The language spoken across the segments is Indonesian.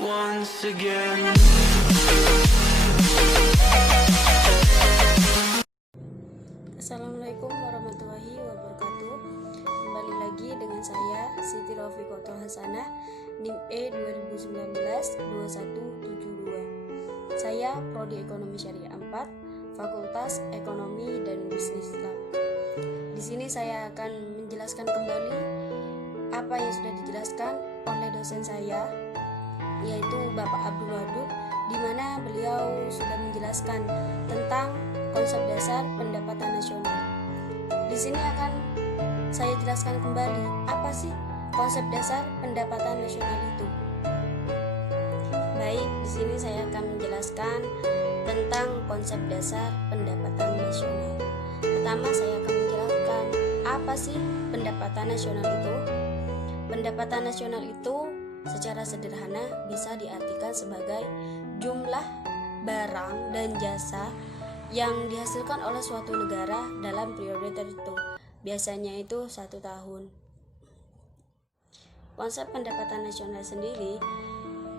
Once again. Assalamualaikum warahmatullahi wabarakatuh. Kembali lagi dengan saya Siti Raufiqatul Hasanah, NIM E 2019-2172. Saya Prodi Ekonomi Syariah 4, Fakultas Ekonomi dan Bisnis Islam. Di sini saya akan menjelaskan kembali apa yang sudah dijelaskan oleh dosen saya, yaitu Bapak Abdul Wadud, di mana beliau sudah menjelaskan tentang konsep dasar pendapatan nasional. Di sini akan saya jelaskan kembali apa sih konsep dasar pendapatan nasional itu. Baik, di sini saya akan menjelaskan tentang konsep dasar pendapatan nasional. Pertama, saya akan menjelaskan apa sih pendapatan nasional itu. Pendapatan nasional itu secara sederhana bisa diartikan sebagai jumlah barang dan jasa yang dihasilkan oleh suatu negara dalam periode tertentu, biasanya itu 1 tahun. Konsep pendapatan nasional sendiri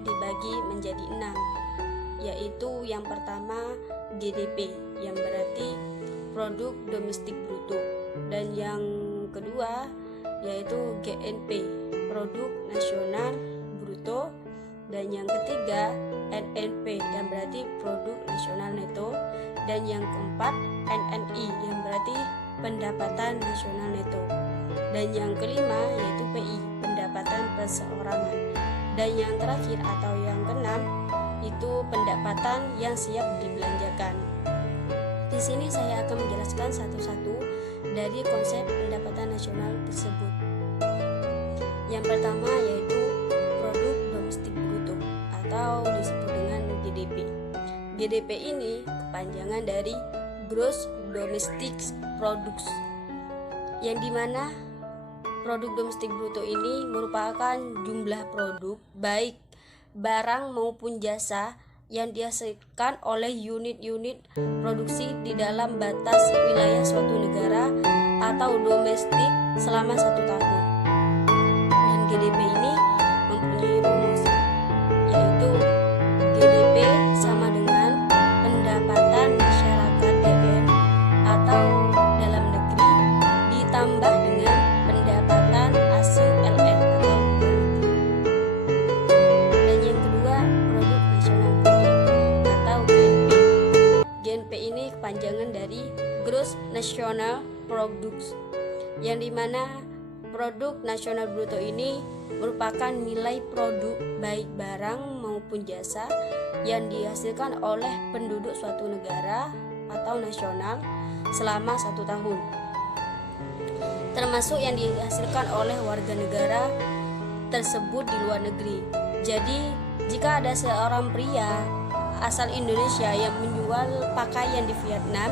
dibagi menjadi 6, yaitu yang pertama GDP, yang berarti produk domestik bruto, dan yang kedua yaitu GNP, produk nasional bruto, dan yang ketiga NNP, yang berarti produk nasional neto, dan yang keempat NNI, yang berarti pendapatan nasional neto, dan yang kelima yaitu PI, pendapatan perseorangan, dan yang terakhir atau yang keenam itu pendapatan yang siap dibelanjakan. Di sini saya akan menjelaskan satu-satu dari konsep pendapatan nasional tersebut. Yang pertama yaitu produk domestik bruto atau disebut dengan GDP. GDP ini kepanjangan dari Gross Domestic Product, yang dimana produk domestik bruto ini merupakan jumlah produk baik barang maupun jasa yang dihasilkan oleh unit-unit produksi di dalam batas wilayah suatu negara atau domestik selama 1 tahun. Dan GDP ini mempunyai rumus, yaitu GDP sama dengan pendapatan masyarakat DN atau dalam negeri ditambah dengan pendapatan asing LN atau luar negeri. Dan yang kedua produk nasional bruto atau GNP. GNP ini kepanjangan dari Gross National Product, yang dimana produk nasional bruto ini merupakan nilai produk baik barang maupun jasa yang dihasilkan oleh penduduk suatu negara atau nasional selama 1 tahun, termasuk yang dihasilkan oleh warga negara tersebut di luar negeri. Jadi jika ada seorang pria asal Indonesia yang menjual pakaian di Vietnam,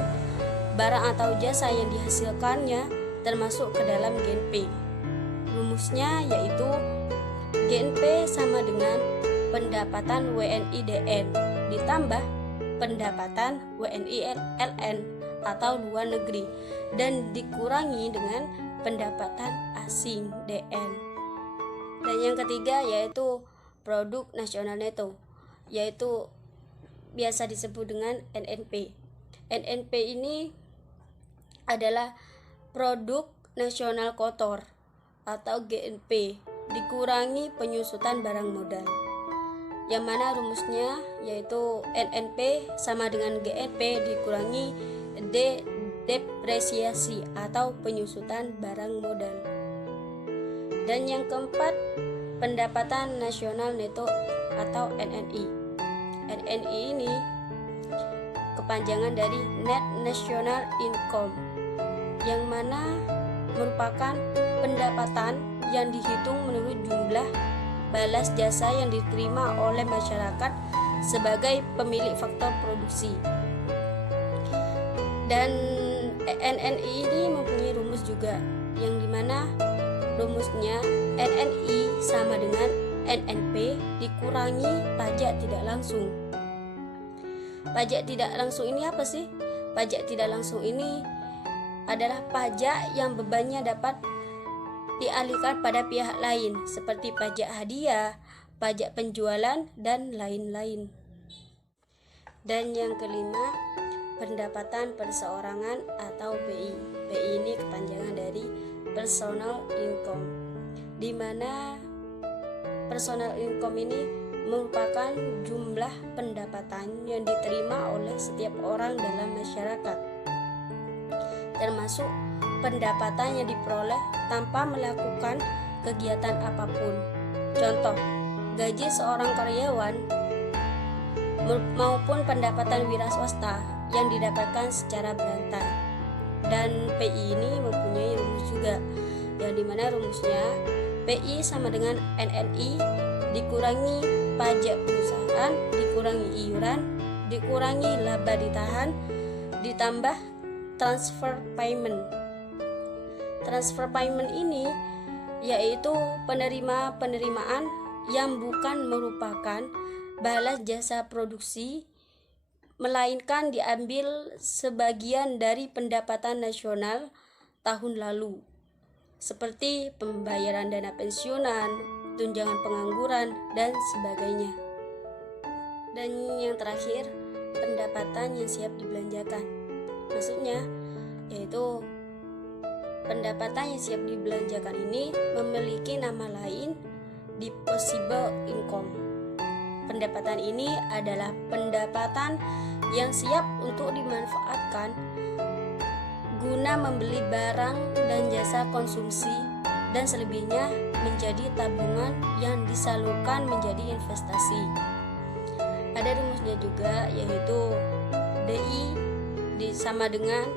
barang atau jasa yang dihasilkannya termasuk ke dalam GNP. Rumusnya yaitu GNP sama dengan pendapatan WNI DN ditambah pendapatan WNI LN atau luar negeri dan dikurangi dengan pendapatan asing DN. Dan yang ketiga yaitu produk nasional neto, yaitu biasa disebut dengan NNP. NNP ini adalah produk nasional kotor atau GNP dikurangi penyusutan barang modal, yang mana rumusnya yaitu NNP sama dengan GNP dikurangi depresiasi atau penyusutan barang modal. Dan yang keempat pendapatan nasional neto atau NNI. NNI ini kepanjangan dari Net National Income, yang mana merupakan pendapatan yang dihitung menurut jumlah balas jasa yang diterima oleh masyarakat sebagai pemilik faktor produksi. Dan NNI ini mempunyai rumus juga, yang dimana rumusnya NNI sama dengan NNP dikurangi pajak tidak langsung. Pajak tidak langsung ini apa sih? Pajak tidak langsung ini adalah pajak yang bebannya dapat dialihkan pada pihak lain, seperti pajak hadiah, pajak penjualan, dan lain-lain. Dan yang kelima, pendapatan perseorangan atau PI. PI ini kepanjangan dari personal income, di mana personal income ini merupakan jumlah pendapatan yang diterima oleh setiap orang dalam masyarakat, termasuk pendapatan yang diperoleh tanpa melakukan kegiatan apapun. Contoh, gaji seorang karyawan maupun pendapatan wira swasta yang didapatkan secara berantai. Dan PI ini mempunyai rumus juga, yang dimana rumusnya PI sama dengan NNI dikurangi pajak perusahaan, dikurangi iuran, dikurangi laba ditahan, ditambah transfer payment. Transfer payment ini yaitu penerimaan yang bukan merupakan balas jasa produksi, melainkan diambil sebagian dari pendapatan nasional tahun lalu, seperti pembayaran dana pensiunan, tunjangan pengangguran, dan sebagainya. Dan yang terakhir, pendapatan yang siap dibelanjakan. Maksudnya yaitu pendapatan yang siap dibelanjakan ini memiliki nama lain, disposable income. Pendapatan ini adalah pendapatan yang siap untuk dimanfaatkan guna membeli barang dan jasa konsumsi, dan selebihnya menjadi tabungan yang disalurkan menjadi investasi. Ada rumusnya juga, yaitu DI sama dengan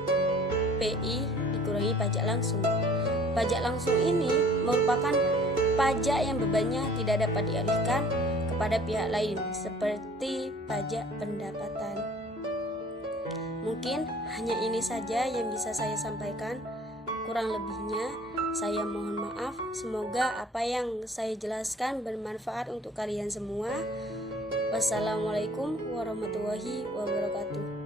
PI dikurangi pajak langsung. Pajak langsung ini merupakan pajak yang bebannya tidak dapat dialihkan kepada pihak lain, seperti pajak pendapatan. Mungkin hanya ini saja yang bisa saya sampaikan. Kurang lebihnya saya mohon maaf. Semoga apa yang saya jelaskan bermanfaat untuk kalian semua. Wassalamualaikum warahmatullahi wabarakatuh.